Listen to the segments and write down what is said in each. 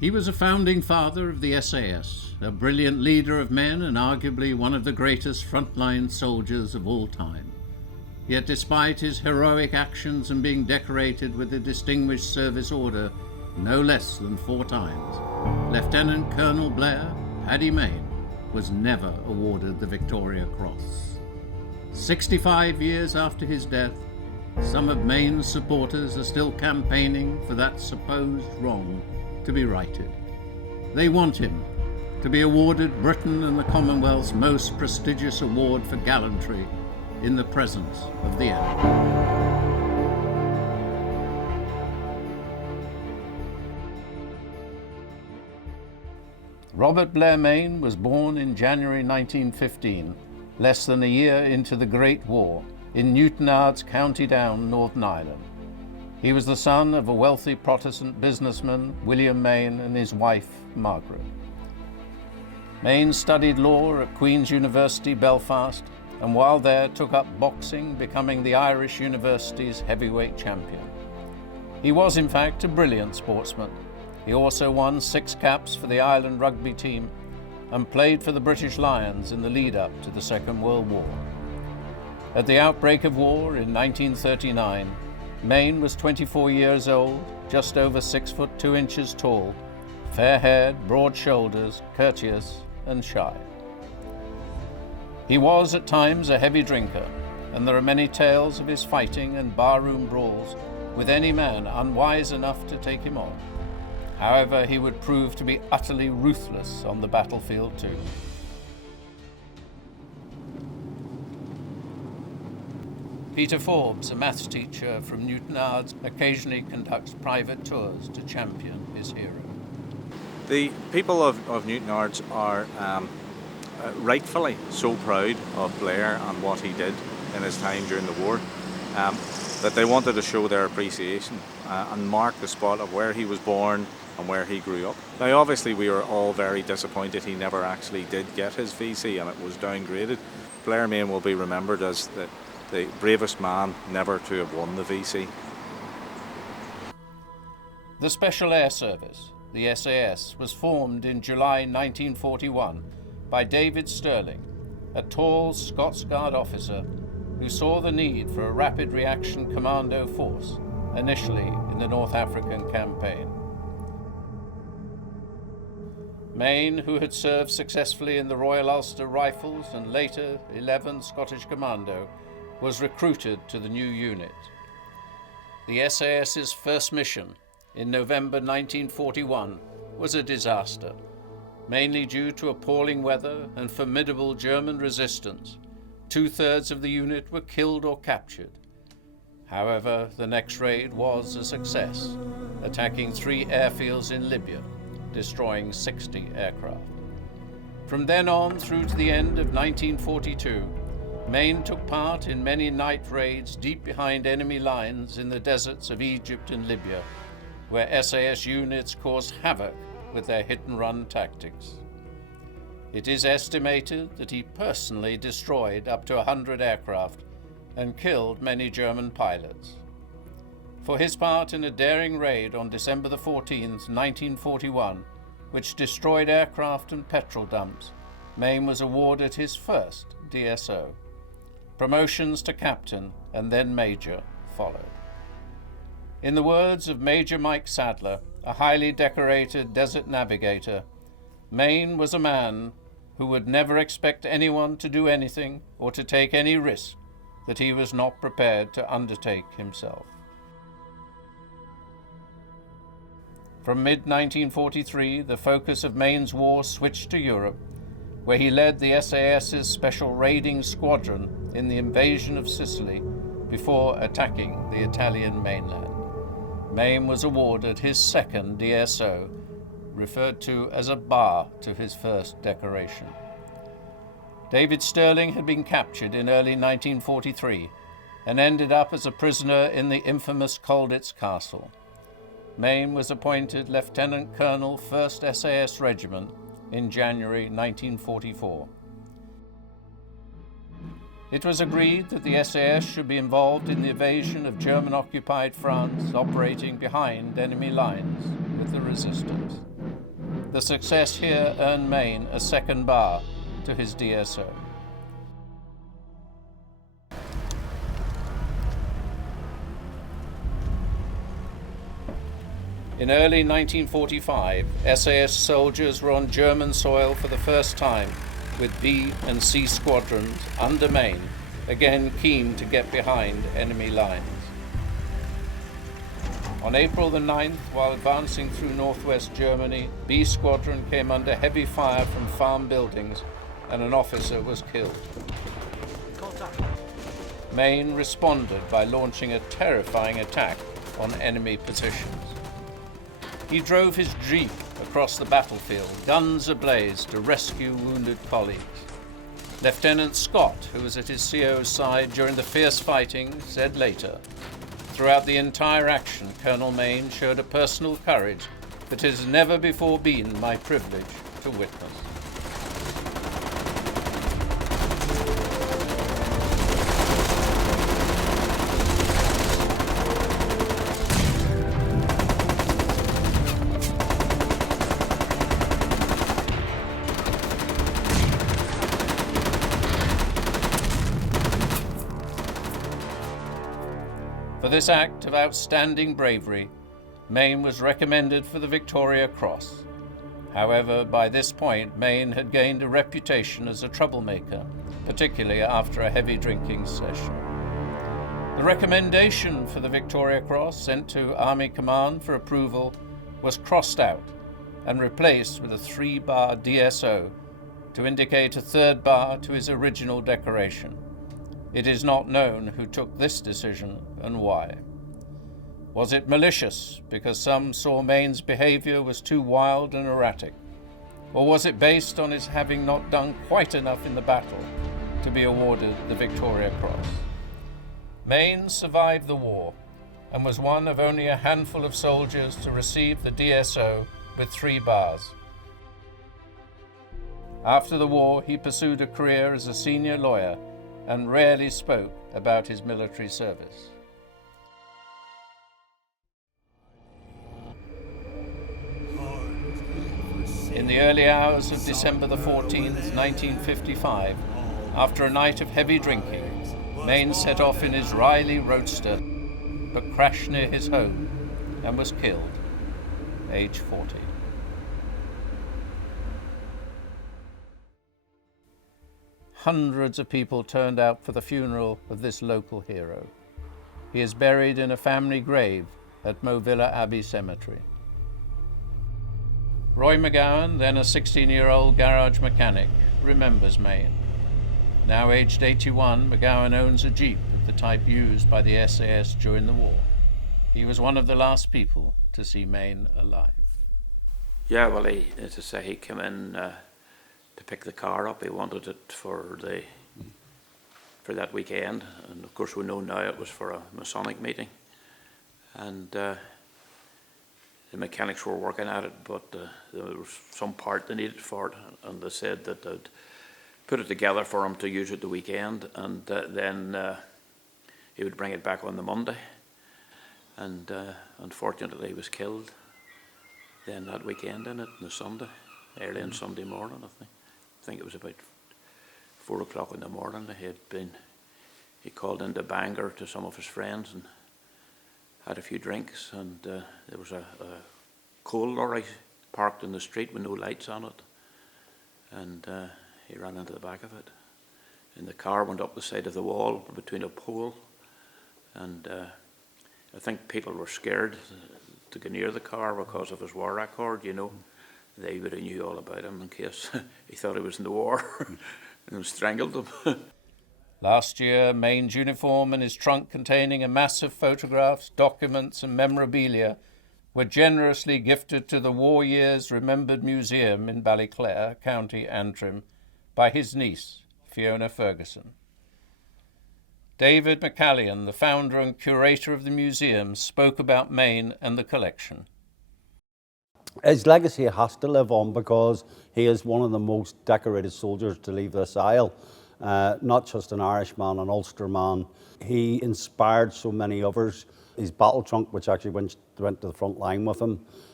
He was a founding father of the SAS, a brilliant leader of men and arguably one of the greatest frontline soldiers of all time. Yet despite his heroic actions and being decorated with the Distinguished Service Order no less than 4 times, Lieutenant Colonel Blair, Paddy Mayne, was never awarded the Victoria Cross. 65 years after his death, some of Mayne's supporters are still campaigning for that supposed wrong to be righted. They want him to be awarded Britain and the Commonwealth's most prestigious award for gallantry in the presence of the enemy. Robert Blair Mayne was born in January 1915, less than a year into the Great War, in Newtonards, County Down, Northern Ireland. He was the son of a wealthy Protestant businessman, William Mayne, and his wife, Margaret. Mayne studied law at Queen's University, Belfast, and while there took up boxing, becoming the Irish University's heavyweight champion. He was, in fact, a brilliant sportsman. He also won 6 caps for the Ireland rugby team and played for the British Lions in the lead-up to the Second World War. At the outbreak of war in 1939, Mayne was 24 years old, just over 6 foot 2 inches tall, fair-haired, broad shoulders, courteous and shy. He was at times a heavy drinker, and there are many tales of his fighting and barroom brawls with any man unwise enough to take him on. However, he would prove to be utterly ruthless on the battlefield too. Peter Forbes, a maths teacher from Newtonards, occasionally conducts private tours to champion his hero. The people of Newtonards are rightfully so proud of Blair and what he did in his time during the war that they wanted to show their appreciation and mark the spot of where he was born and where he grew up. Now obviously we were all very disappointed he never actually did get his VC and it was downgraded. Blair Mayne will be remembered as the bravest man never to have won the VC. The Special Air Service, the SAS, was formed in July 1941 by David Stirling, a tall Scots Guard officer who saw the need for a rapid reaction commando force, initially in the North African campaign. Mayne, who had served successfully in the Royal Ulster Rifles and later 11th Scottish Commando, was recruited to the new unit. The SAS's first mission in November 1941 was a disaster, mainly due to appalling weather and formidable German resistance. 2/3 of the unit were killed or captured. However, the next raid was a success, attacking 3 airfields in Libya, destroying 60 aircraft. From then on through to the end of 1942, Mayne took part in many night raids deep behind enemy lines in the deserts of Egypt and Libya, where SAS units caused havoc with their hit-and-run tactics. It is estimated that he personally destroyed up to 100 aircraft and killed many German pilots. For his part in a daring raid on December 14, 1941, which destroyed aircraft and petrol dumps, Mayne was awarded his first DSO. Promotions to captain and then major followed. In the words of Major Mike Sadler, a highly decorated desert navigator, Mayne was a man who would never expect anyone to do anything or to take any risk that he was not prepared to undertake himself. From mid-1943, the focus of Mayne's war switched to Europe, where he led the SAS's Special Raiding Squadron in the invasion of Sicily before attacking the Italian mainland. Mayne was awarded his second DSO, referred to as a bar to his first decoration. David Stirling had been captured in early 1943 and ended up as a prisoner in the infamous Colditz Castle. Mayne was appointed Lieutenant Colonel 1st SAS Regiment in January 1944. It was agreed that the SAS should be involved in the invasion of German-occupied France, operating behind enemy lines, with the resistance. The success here earned Mayne a second bar to his DSO. In early 1945, SAS soldiers were on German soil for the first time, with B and C squadrons under Mayne, again keen to get behind enemy lines. On April the 9th, while advancing through northwest Germany, B Squadron came under heavy fire from farm buildings and an officer was killed. Mayne responded by launching a terrifying attack on enemy positions. He drove his Jeep across the battlefield, guns ablaze, to rescue wounded colleagues. Lieutenant Scott, who was at his CO's side during the fierce fighting, said later, "Throughout the entire action, Colonel Mayne showed a personal courage that has never before been my privilege to witness." For this act of outstanding bravery, Mayne was recommended for the Victoria Cross. However, by this point, Mayne had gained a reputation as a troublemaker, particularly after a heavy drinking session. The recommendation for the Victoria Cross sent to Army Command for approval was crossed out and replaced with a 3-bar DSO to indicate a 3rd bar to his original decoration. It is not known who took this decision and why. Was it malicious because some saw Mayne's behavior was too wild and erratic? Or was it based on his having not done quite enough in the battle to be awarded the Victoria Cross? Mayne survived the war and was one of only a handful of soldiers to receive the DSO with 3 bars. After the war, he pursued a career as a senior lawyer and rarely spoke about his military service. In the early hours of December the 14th, 1955, after a night of heavy drinking, Mayne set off in his Riley Roadster, but crashed near his home and was killed, age 40. Hundreds of people turned out for the funeral of this local hero. He is buried in a family grave at Movilla Abbey Cemetery. Roy McGowan, then a 16-year-old garage mechanic, remembers Mayne. Now aged 81, McGowan owns a Jeep of the type used by the SAS during the war. He was one of the last people to see Mayne alive. Yeah, well, as I say, he came in to pick the car up. He wanted it for that weekend, and of course we know now it was for a Masonic meeting, and the mechanics were working at it, but there was some part they needed for it, and they said that they'd put it together for him to use it the weekend, and then he would bring it back on the Monday, and unfortunately he was killed then that weekend in it, on the Sunday, early on Sunday morning, I think it was about 4 o'clock in the morning. He called into Bangor to some of his friends and had a few drinks, and there was a coal lorry parked in the street with no lights on it, and he ran into the back of it, and the car went up the side of the wall between a pole, and I think people were scared to go near the car because of his war record, you know. They would have knew all about him in case he thought he was in the war and strangled him. Last year, Mayne's uniform and his trunk containing a mass of photographs, documents and memorabilia were generously gifted to the War Years Remembered Museum in Ballyclare, County Antrim, by his niece, Fiona Ferguson. David McCallion, the founder and curator of the museum, spoke about Mayne and the collection. His legacy has to live on because he is one of the most decorated soldiers to leave this isle. Not just an Irishman, an Ulsterman. He inspired so many others. His battle trunk, which actually went to the front line with him,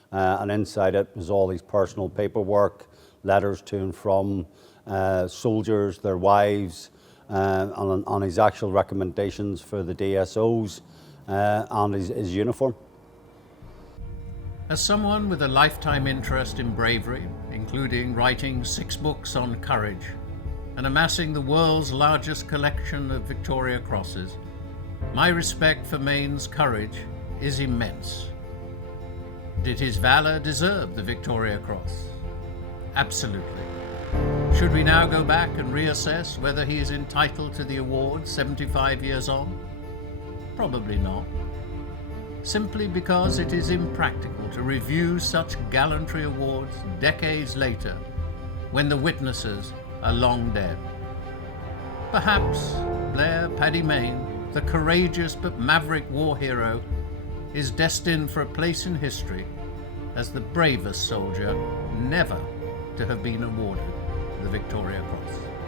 and inside it was all these personal paperwork, letters to and from soldiers, their wives, on his actual recommendations for the DSOs, and his uniform. As someone with a lifetime interest in bravery, including writing 6 books on courage and amassing the world's largest collection of Victoria Crosses, my respect for Mayne's courage is immense. Did his valour deserve the Victoria Cross? Absolutely. Should we now go back and reassess whether he is entitled to the award 75 years on? Probably not. Simply because it is impractical to review such gallantry awards decades later when the witnesses are long dead. Perhaps Blair Paddy Mayne, the courageous but maverick war hero, is destined for a place in history as the bravest soldier never to have been awarded the Victoria Cross.